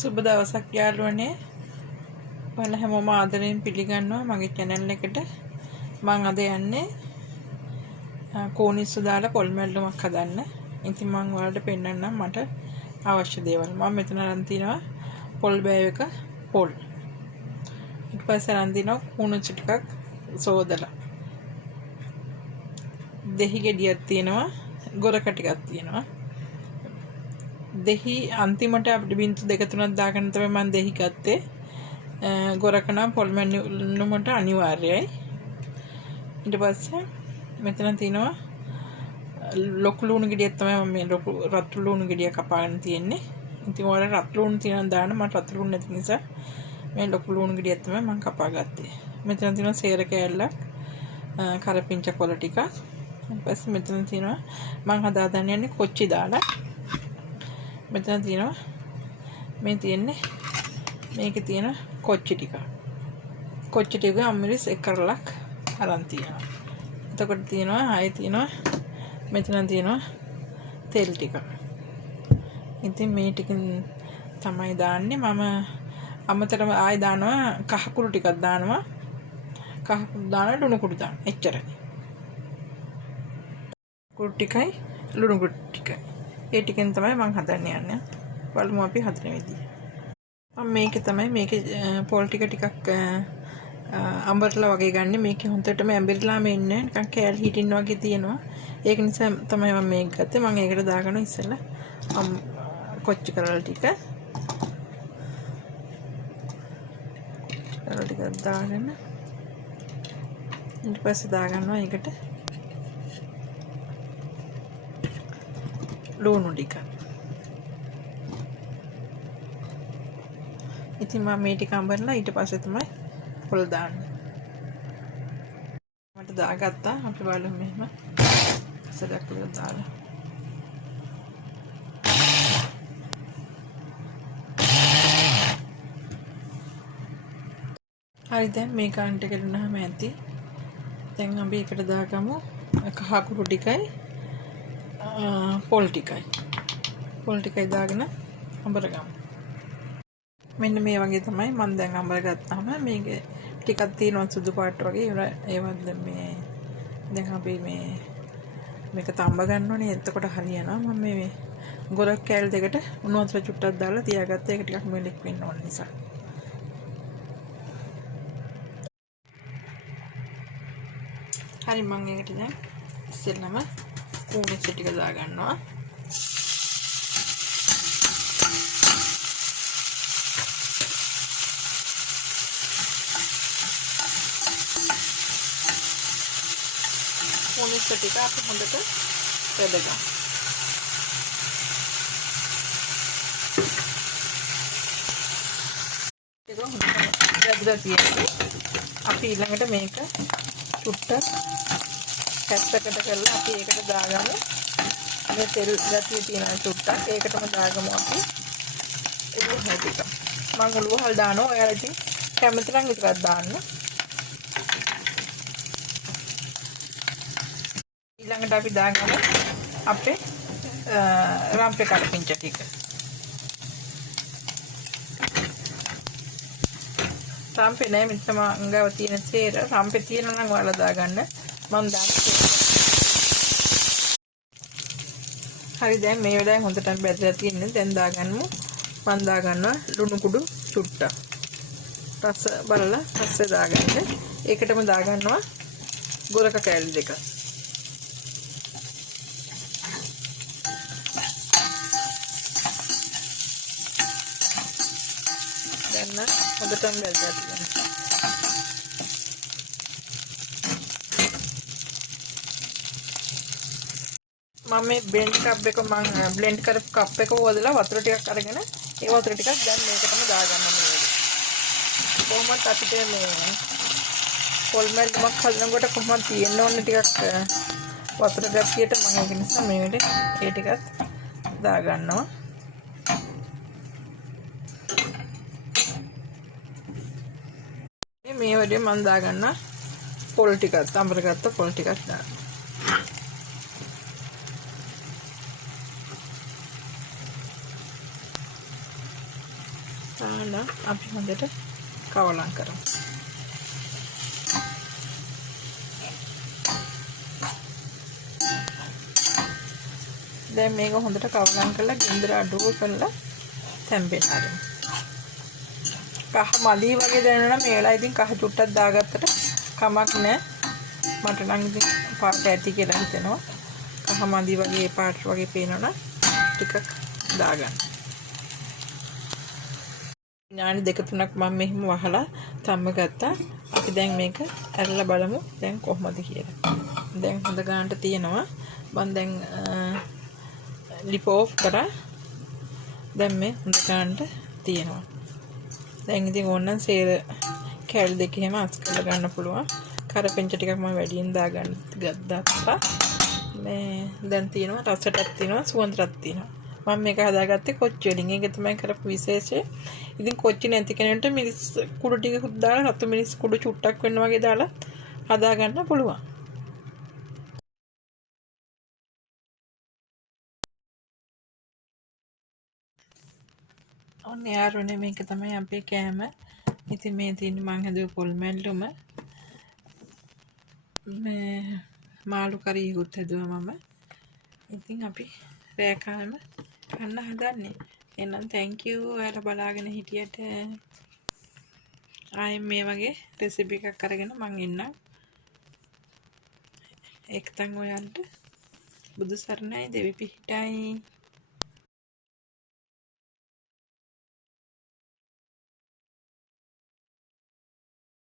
සුබ දවසක් යාළුවනේ. ඔයාලා හැමෝම ආදරයෙන් පිළිගන්නවා මගේ channel එකට. මම අද යන්නේ කෝනිස්සු දාලා පොල් මැල්ලුමක් හදන්න. ඉතින් මම ඔයාලට පෙන්නන්නම් මට අවශ්‍ය දේවල්. මම මෙතන අරන් තිනවා පොල් බෑව් එක පොල්. ඊට පස්සේ අරන් තිනවා කුණුචු ටිකක් සෝදලා. දෙහි ගෙඩියක් තියෙනවා, ගොරක ටිකක් තියෙනවා. දෙහි අන්තිමට අපිට බින්දු 2-3ක් දාගන්න තමයි මම දෙහි ගත්තේ. ගොරක නම් පොල් මැල්ලුමට අනිවාර්යයි. ඊට පස්සේ මෙතන තියෙනවා ලොකු ලුණු ගෙඩියක් තමයි මම මේ ලොකු රතු ලුණු ගෙඩිය කපාගෙන තියෙන්නේ. ඉතින් ඔයාලා රතු ලුණු තියෙනවා දාන්න, මට රතු ලුණු නැති නිසා මේ ලොකු ලුණු ගෙඩියක් තමයි මම කපාගත්තේ. මෙතන තියෙනවා සේර කෑල්ලක්, කරපිංච කොළ ටිකක්. ඊට පස්සේ මෙතන තියෙනවා මම හදාගන්න යන්නේ කොච්චි දාලා. මෙතන තියෙනවා මේ තියෙන්නේ මේකේ තියෙන කොච්චි ටික. කොච්චි ටික අම්මිරිස් එකරලක් අරන් තියෙනවා. එතකොට තියෙනවා ආයේ තියෙනවා මෙතන තියෙනවා තෙල් ටික. ඉතින් මේ ටිකෙන් තමයි දාන්නේ. මම අමතරව ආයේ දානවා කහ කුරු ටිකක් දානවා. කහ කුරු දානවා, ලුණු කුරු දානවා. එච්චරයි. කුරු ටිකයි ලුණු කුරු ටිකයි. ඒ ටිකෙන් තමයි මම හදන්න යන්නේ. බලමු අපි හදන විදිය. මම මේකේ තමයි මේකේ පොල් ටිකක් අඹරලා වගේ ගන්න. මේකේ හොඳටම ඇඹරිලාම ඉන්නේ නිකන් කෑල් හිටින්න වගේ තියෙනවා. ඒක නිසා තමයි මම මේක ගත්තේ. මම ඒකට දාගන්න ඉස්සෙල්ලා කොච්චි කරලා ටික දාගෙන ඊට පස්සේ දාගන්නවා ඒකට ලුණු ටික. ඉතින් මම මේ ටික අඹරලා ඊට පස්සේ තමයි පොල් දාන්නේ. මට දාගත්තා. අපි බලමු මෙහෙම සරක් විතර දාලා. හරි, දැන් මේ කාන්ට කෙරුණාම ඇති. දැන් අපි එකට දාගමු කහ කුරු ටිකයි පොල් ටිකයි දාගෙන අඹරගමු. මෙන්න මේ වගේ තමයි මම දැන් අඹරගත්තාම මේක ටිකක් තියෙනවා සුදු පාට වගේ. ඒවත් මේ දැන් අපි මේක තඹ ගන්න ඕනේ. එතකොට හරියනවා. මම මේ ගොරක් කෑල් දෙකට උණු වතුර චුට්ටක් දාලා තියාගත්තා. ඒක ටිකක් මෙලෙක් වෙන්න ඕන නිසා. හරි, මම ඒකට දැන් ඉස්සෙල්ලම කුණුචු ටික දාගන්නවා. කුණුචු ටික අපි හොඳට රැඳගමු. ඒක හොඳට රැඳලා තියෙන්නේ. අපි ඊළඟට මේක චුට්ටක් පැත්තකට කරලා අපි ඒකට දාගමු. මේ තෙල් ගැටිය තියෙන චුට්ටක් ඒකටම දාගමු අපි. උළුහල් ටික. මම උළුහල් දානවා. ඔයාලා ඉතින් කැමති නම් විතරක් දාන්න. ඊළඟට අපි දාගමු අපේ රම්පේ කරපිංච ටික. රම්පේ නෑ මෙතන මංගව තියෙන සේර. රම්පේ තියෙනවා නම් ඔයාලා දාගන්න. මම දාන්නේ. හරි, දැන් මේ වෙලාවේ හොඳටම බැදලා තියෙන්නේ. දැන් දාගන්නමු. මම දාගන්නවා ලුණු කුඩු චුට්ටක්. රස බලලා පස්සේ දාගන්න. ඒකටම දාගන්නවා ගොරක කෑලි දෙක. දැන් හොඳටම බැදලා තියෙනවා. මම මේ බ්ලෙන්ඩ් කප් එක බ්ලෙන්ඩ් කරපු කප් එක හොදලා වතුර ටිකක් අරගෙන ඒ වතුර ටිකක් දැන් මේකටම දාගන්න ඕනේ. කොහොමද අපිට මේ පොල් මැල්ලුමක් හදනකොට කොහොමද තියෙන්න ඕනේ ටිකක් වතුර ගැටියට. මම ඒක නිසා මේකට ඒ ටිකත් දාගන්නවා. මේ වගේ මම දාගන්න පොල් ටිකක් අඹරගත්ත පොල් ටිකක් දාන්න. දාලා අපි හොඳට කවලම් කරමු. දැන් මේක හොඳට කවලම් කරලා ගින්දර අඩුව කරලා තැම්බෙන්න ආරම්භ. කහ මදි වගේ දැනෙනවා නම් මේ වෙලාවේ ඉතින් කහ චුට්ටක් දාගත්තට කමක් නැහැ. මට නම් ඉතින් පාට ඇති කියලා හිතෙනවා. කහ මදි වගේ පාට වගේ පේනවනම් ටිකක් දාගන්න. විනාඩි 2-3ක් මම මෙහෙම වහලා තම්ම ගත්තා. අපි දැන් මේක ඇරලා බලමු දැන් කොහොමද කියලා. දැන් හොඳ ගානට තියෙනවා. මම දැන් ලිප් ඔෆ් කරා. දැන් මේ හොඳ ගානට තියෙනවා. දැන් ඉතින් ඕනනම් සේර කැල් දෙක එහෙම අස් කරලා ගන්න පුළුවන්. කරපෙන්ච ටිකක් මම වැඩියෙන් දාගන්න ගත්තා. මේ දැන් තියෙනවා රසටක් තියෙනවා සුවඳටක් තියෙනවා. මම මේක හදාගත්තේ කොච්චි වලින්. ඒක තමයි කරපු විශේෂය. ඉතින් කොච්චි නැති කෙනෙකුට මිරිස් කුඩු ටිකකුත් දාලා රතු මිරිස් කුඩු චුට්ටක් වෙන්න වගේ දාලා හදා ගන්න පුළුවන්. ඔන්න යාළුවනේ මේක තමයි අපේ කෑම. ඉතින් මේ තියෙන්නේ මං හදුව පොල් මැල්ලුම. මේ මාළු කරියකුත් හදුවා මම. ඉතින් අපි රෑ කාලෙම කන්න හදන්නේ. එහෙනම් thank you ඔයාලා බලාගෙන හිටියට. ආයෙ මේ වගේ රෙසිපි එකක් අරගෙන මං එන්නම්. එක්තන් ඔයාලට බුදු සරණයි දෙවි පිහිටයි.